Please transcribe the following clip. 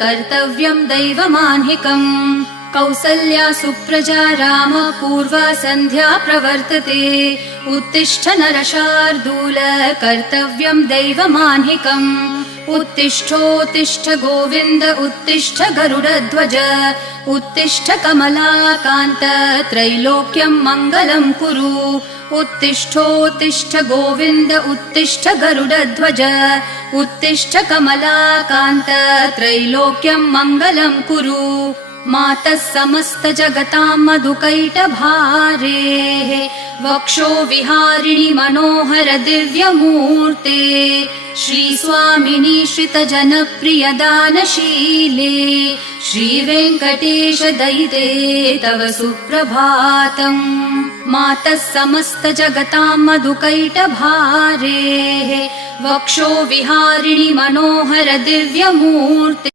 कर्तव्यं दैवमान्हिकम् कौसल्या सुप्रजा राम पूर्वा सन्ध्या प्रवर्तते उत्तिष्ठ नरशार्दूल कर्तव्यं दैवमान्हिकम् उत्तिष्ठोत्तिष्ठ गोविन्द उत्तिष्ठ गरुडध्वज उत्तिष्ठ कमलाकान्त त्रैलोक्यं मङ्गलं कुरु उत्तिष्ठोत्तिष्ठ गोविन्द उत्तिष्ठ गरुडध्वज उत्तिष्ठ कमलाकान्त त्रैलोक्यं मङ्गलं कुरु मातः समस्त जगतां मधुकैटभारेः वक्षो विहारिणि मनोहर दिव्यमूर्ते श्रीस्वामिनि श्रितजनप्रिय दानशीले श्रीवेङ्कटेश दयिते तव सुप्रभातम् मातः समस्त जगतां मधुकैटभारेः वक्षो विहारिणि मनोहर दिव्यमूर्ते